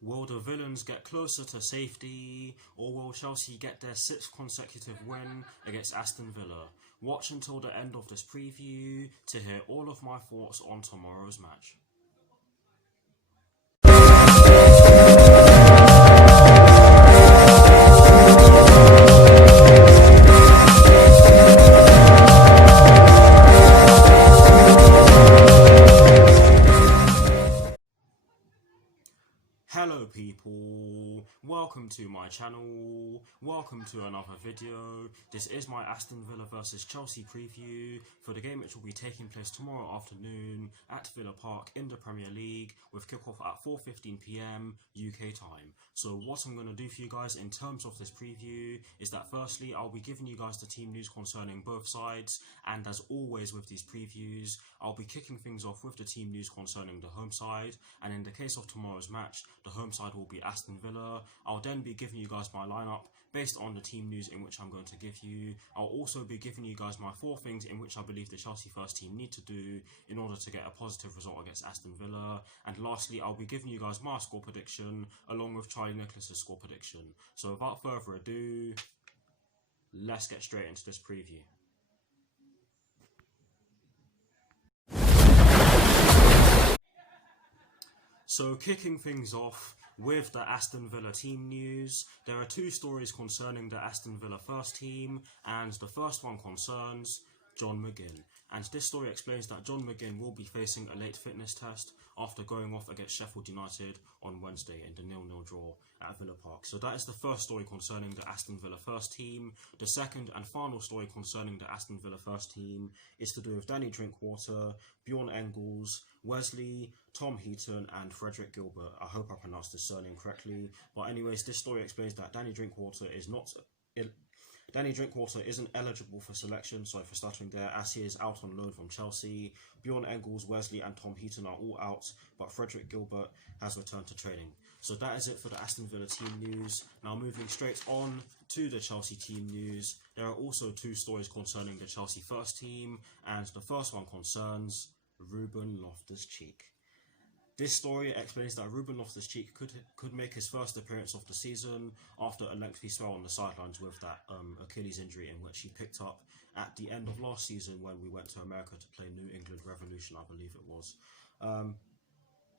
Will the villains get closer to safety, or will Chelsea get their 6th consecutive win against Aston Villa? Watch until the end of this preview to hear all of my thoughts on tomorrow's match. Hello people, welcome to my channel, welcome to another video. This is my Aston Villa vs Chelsea preview for the game which will be taking place tomorrow afternoon at Villa Park in the Premier League with kickoff at 4:15 PM UK time. So what I'm going to do for you guys in terms of this preview is that firstly I'll be giving you guys the team news concerning both sides, and as always with these previews I'll be kicking things off with the team news concerning the home side, and in the case of tomorrow's match the home side will be Aston Villa. I'll then be giving you guys my lineup based on the team news in which I'm going to give you. I'll also be giving you guys my 4 things in which I believe the Chelsea first team need to do in order to get a positive result against Aston Villa. And lastly, I'll be giving you guys my score prediction along with Charlie Nicholas's score prediction. So without further ado, let's get straight into this preview. So kicking things off with the Aston Villa team news, there are 2 stories concerning the Aston Villa first team, and the first one concerns John McGinn. And this story explains that John McGinn will be facing a late fitness test after going off against Sheffield United on Wednesday in the 0-0 draw at Villa Park. So that is the first story concerning the Aston Villa first team. The second and final story concerning the Aston Villa first team is to do with Danny Drinkwater, Bjorn Engels, Wesley, Tom Heaton and Frederick Gilbert. I hope I pronounced his surname correctly. But anyways, this story explains that Danny Drinkwater isn't eligible for selection, sorry for stuttering there, as he is out on loan from Chelsea. Bjorn Engels, Wesley and Tom Heaton are all out, but Frederick Gilbert has returned to training. So that is it for the Aston Villa team news. Now moving straight on to the Chelsea team news, there are also 2 stories concerning the Chelsea first team, and the first one concerns Ruben Loftus-Cheek. This story explains that Ruben Loftus-Cheek could make his first appearance of the season after a lengthy spell on the sidelines with that Achilles injury in which he picked up at the end of last season when we went to America to play New England Revolution, I believe it was.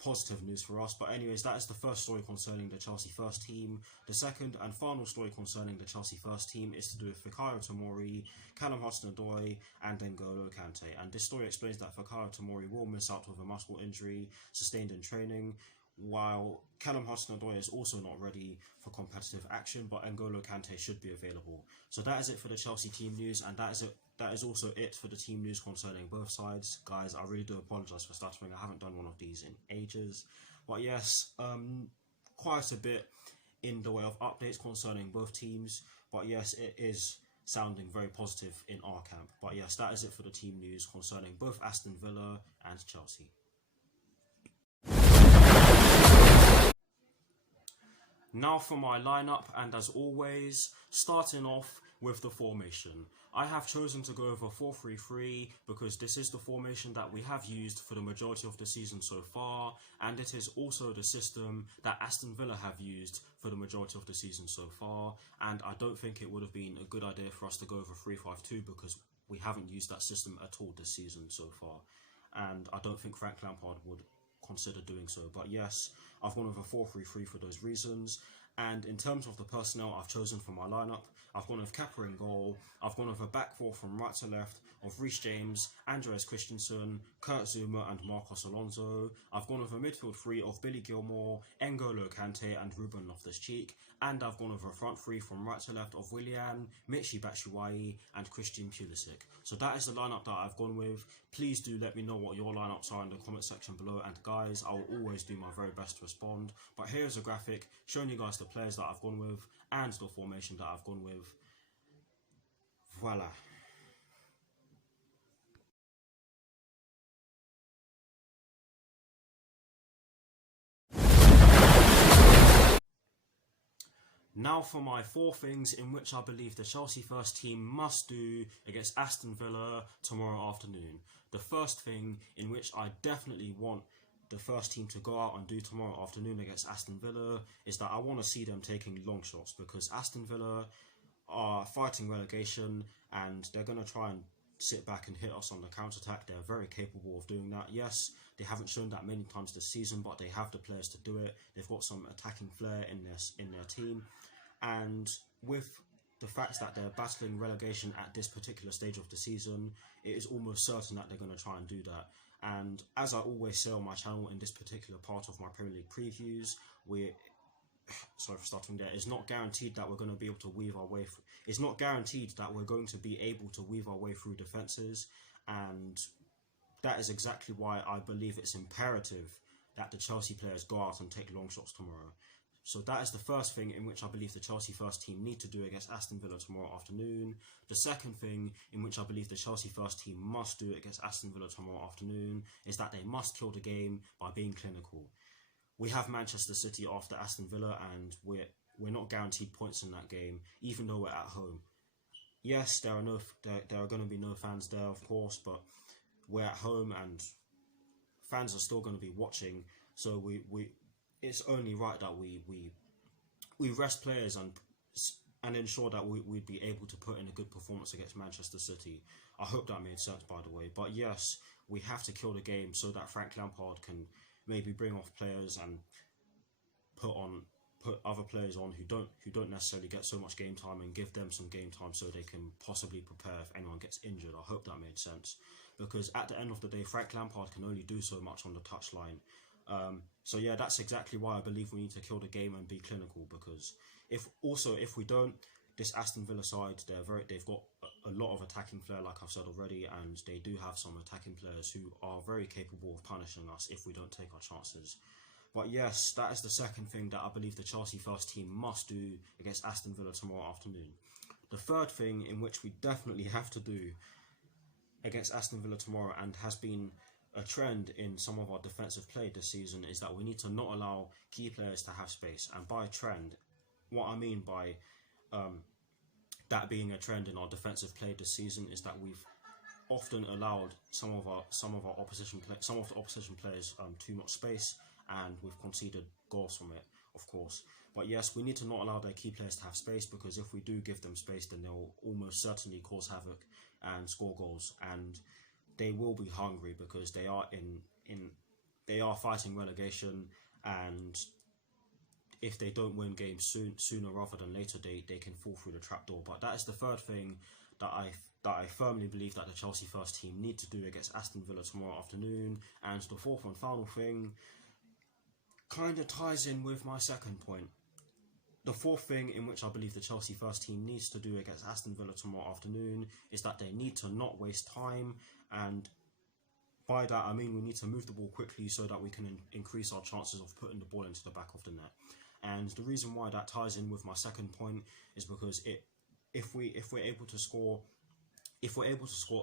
Positive news for us. But anyways, that is the first story concerning the Chelsea first team. The second and final story concerning the Chelsea first team is to do with Fikayo Tomori, Callum Hudson-Odoi and N'Golo Kante. And this story explains that Fikayo Tomori will miss out with a muscle injury sustained in training, while Callum Hudson-Odoi is also not ready for competitive action, but N'Golo Kante should be available. So that is it for the Chelsea team news, and that is also it for the team news concerning both sides. Guys, I really do apologise for stuttering. I haven't done one of these in ages. But yes, quite a bit in the way of updates concerning both teams. But yes, it is sounding very positive in our camp. But yes, that is it for the team news concerning both Aston Villa and Chelsea. Now for my lineup, and as always, starting off with the formation. I have chosen to go over 4-3-3 because this is the formation that we have used for the majority of the season so far, and it is also the system that Aston Villa have used for the majority of the season so far, and I don't think it would have been a good idea for us to go over 3-5-2 because we haven't used that system at all this season so far, and I don't think Frank Lampard would consider doing so. But yes, I've gone over 4-3-3 for those reasons. And in terms of the personnel I've chosen for my lineup, I've gone with Kepa in goal. I've gone with a back 4 from right to left of Reece James, Andreas Christensen, Kurt Zouma and Marcos Alonso. I've gone with a midfield 3 of Billy Gilmour, N'Golo Kante and Ruben Loftus-Cheek. And I've gone with a front 3 from right to left of Willian, Michy Batshuayi and Christian Pulisic. So that is the lineup that I've gone with. Please do let me know what your lineups are in the comment section below, and guys, I will always do my very best to respond. But here's a graphic showing you guys the players that I've gone with and the formation that I've gone with. Voila. Now for my 4 things in which I believe the Chelsea first team must do against Aston Villa tomorrow afternoon. The first thing in which I definitely want the first team to go out and do tomorrow afternoon against Aston Villa is that I want to see them taking long shots, because Aston Villa are fighting relegation and they're going to try and sit back and hit us on the counter-attack. They're very capable of doing that. Yes, they haven't shown that many times this season, but they have the players to do it. They've got some attacking flair in their team, and with the fact that they're battling relegation at this particular stage of the season, it is almost certain that they're going to try and do that. And as I always say on my channel in this particular part of my Premier League previews, sorry for starting there, it's not guaranteed that we're going to be able to weave our way through. It's not guaranteed that we're going to be able to weave our way through defences, and that is exactly why I believe it's imperative that the Chelsea players go out and take long shots tomorrow. So that is the first thing in which I believe the Chelsea first team need to do against Aston Villa tomorrow afternoon. The second thing in which I believe the Chelsea first team must do against Aston Villa tomorrow afternoon is that they must kill the game by being clinical. We have Manchester City after Aston Villa, and we're not guaranteed points in that game, even though we're at home. Yes, there are going to be no fans there, of course, but we're at home and fans are still going to be watching. So it's only right that we rest players and ensure that we'd be able to put in a good performance against Manchester City. I hope that made sense, by the way. But yes, we have to kill the game so that Frank Lampard can maybe bring off players and put other players on who don't necessarily get so much game time, and give them some game time so they can possibly prepare if anyone gets injured. I hope that made sense, because at the end of the day, Frank Lampard can only do so much on the touchline. So yeah, that's exactly why I believe we need to kill the game and be clinical, because if we don't, this Aston Villa side, they've got a lot of attacking flair, like I've said already, and they do have some attacking players who are very capable of punishing us if we don't take our chances. But yes, that is the second thing that I believe the Chelsea first team must do against Aston Villa tomorrow afternoon. The third thing in which we definitely have to do against Aston Villa tomorrow, and has been a trend in some of our defensive play this season, is that we need to not allow key players to have space. And by trend, what I mean by that being a trend in our defensive play this season is that we've often allowed some of the opposition players too much space, and we've conceded goals from it, of course. But yes, we need to not allow their key players to have space, because if we do give them space, then they'll almost certainly cause havoc and score goals, and they will be hungry because they are fighting relegation, and if they don't win games sooner rather than later, they can fall through the trapdoor. But that is the third thing that I firmly believe that the Chelsea first team need to do against Aston Villa tomorrow afternoon. And the fourth and final thing kind of ties in with my second point. The fourth thing in which I believe the Chelsea first team needs to do against Aston Villa tomorrow afternoon is that they need to not waste time, and by that I mean we need to move the ball quickly so that we can increase our chances of putting the ball into the back of the net. And the reason why that ties in with my second point is because if we're able to score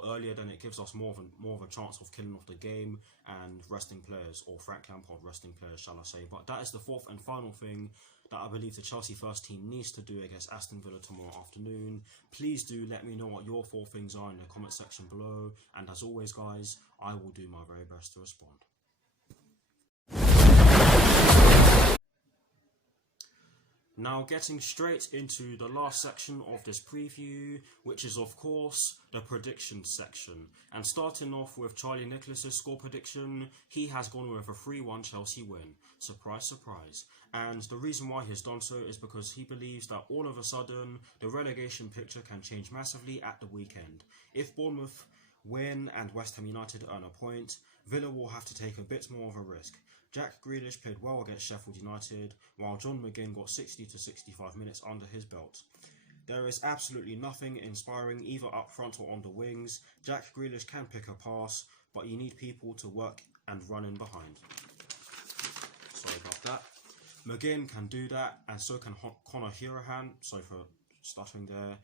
earlier, then it gives us more of a chance of killing off the game and resting players, or Frank Lampard resting players, shall I say. But that is the fourth and final thing that I believe the Chelsea first team needs to do against Aston Villa tomorrow afternoon. Please do let me know what your four things are in the comment section below, and as always guys, I will do my very best to respond. Now getting straight into the last section of this preview, which is of course the predictions section. And starting off with Charlie Nicholas's score prediction, he has gone with a 3-1 Chelsea win. Surprise, surprise. And the reason why he's done so is because he believes that all of a sudden the relegation picture can change massively at the weekend. If Bournemouth win and West Ham United earn a point, Villa will have to take a bit more of a risk. Jack Grealish played well against Sheffield United, while John McGinn got 60 to 65 minutes under his belt. There is absolutely nothing inspiring either up front or on the wings. Jack Grealish can pick a pass, but you need people to work and run in behind. Sorry about that. McGinn can do that, and so can Conor Hourihane. Sorry for stuttering there.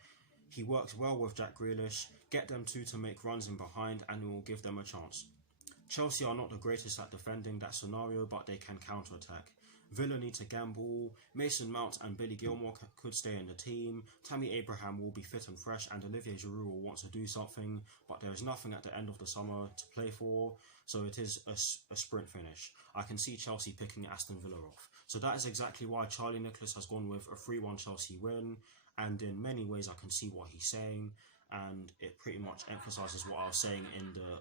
He works well with Jack Grealish. Get them two to make runs in behind, and it will give them a chance. Chelsea are not the greatest at defending that scenario, but they can counter-attack. Villa need to gamble. Mason Mount and Billy Gilmore could stay in the team. Tammy Abraham will be fit and fresh, and Olivier Giroud will want to do something, but there is nothing at the end of the summer to play for, so it is a sprint finish. I can see Chelsea picking Aston Villa off. So that is exactly why Charlie Nicholas has gone with a 3-1 Chelsea win, and in many ways I can see what he's saying, and it pretty much emphasises what I was saying in the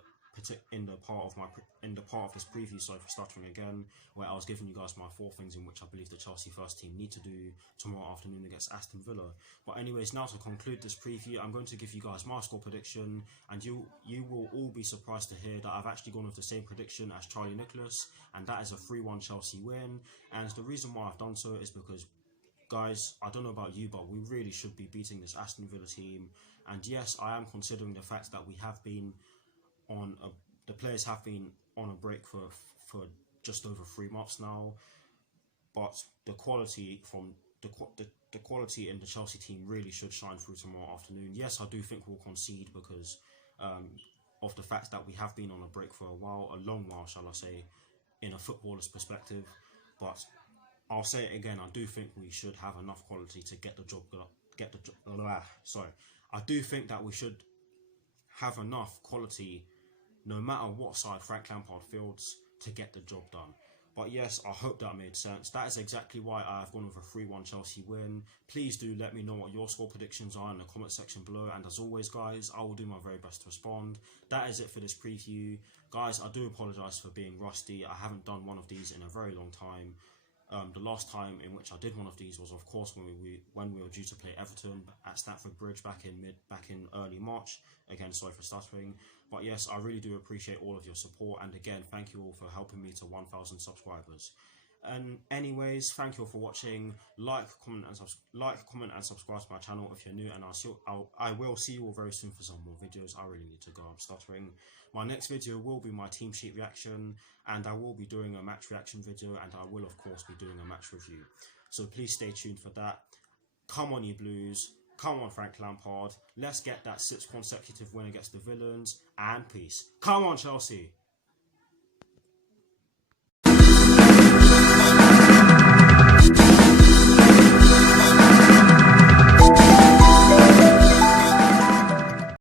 part of this preview, sorry for stuttering again, where I was giving you guys my 4 things in which I believe the Chelsea first team need to do tomorrow afternoon against Aston Villa. But anyways, now to conclude this preview, I'm going to give you guys my score prediction, and you will all be surprised to hear that I've actually gone with the same prediction as Charlie Nicholas, and that is a 3-1 Chelsea win. And the reason why I've done so is because, guys, I don't know about you, but we really should be beating this Aston Villa team. And yes, I am considering the fact that we have been the players have been on a break for just over 3 months now, but the quality from the quality in the Chelsea team really should shine through tomorrow afternoon. Yes, I do think we'll concede because of the fact that we have been on a break for a while, a long while, shall I say, in a footballer's perspective. But I'll say it again, I do think we should have enough quality to get the job. I do think that we should have enough quality, no matter what side Frank Lampard fields, to get the job done. But yes, I hope that made sense. That is exactly why I've gone with a 3-1 Chelsea win. Please do let me know what your score predictions are in the comment section below. And as always, guys, I will do my very best to respond. That is it for this preview. Guys, I do apologise for being rusty. I haven't done one of these in a very long time. The last time in which I did one of these was, of course, when we were due to play Everton at Stamford Bridge back in early March. Again, sorry for stuttering, but yes, I really do appreciate all of your support, and again, thank you all for helping me to 1,000 subscribers. And anyways, thank you all for watching. Like, comment, and subscribe to my channel if you're new, and I will see you all very soon for some more videos. I really need to go, I'm stuttering. My next video will be my team sheet reaction, and I will be doing a match reaction video, and I will of course be doing a match review. So please stay tuned for that. Come on, you Blues. Come on, Frank Lampard. Let's get that 6th consecutive win against the Villains, and peace. Come on, Chelsea.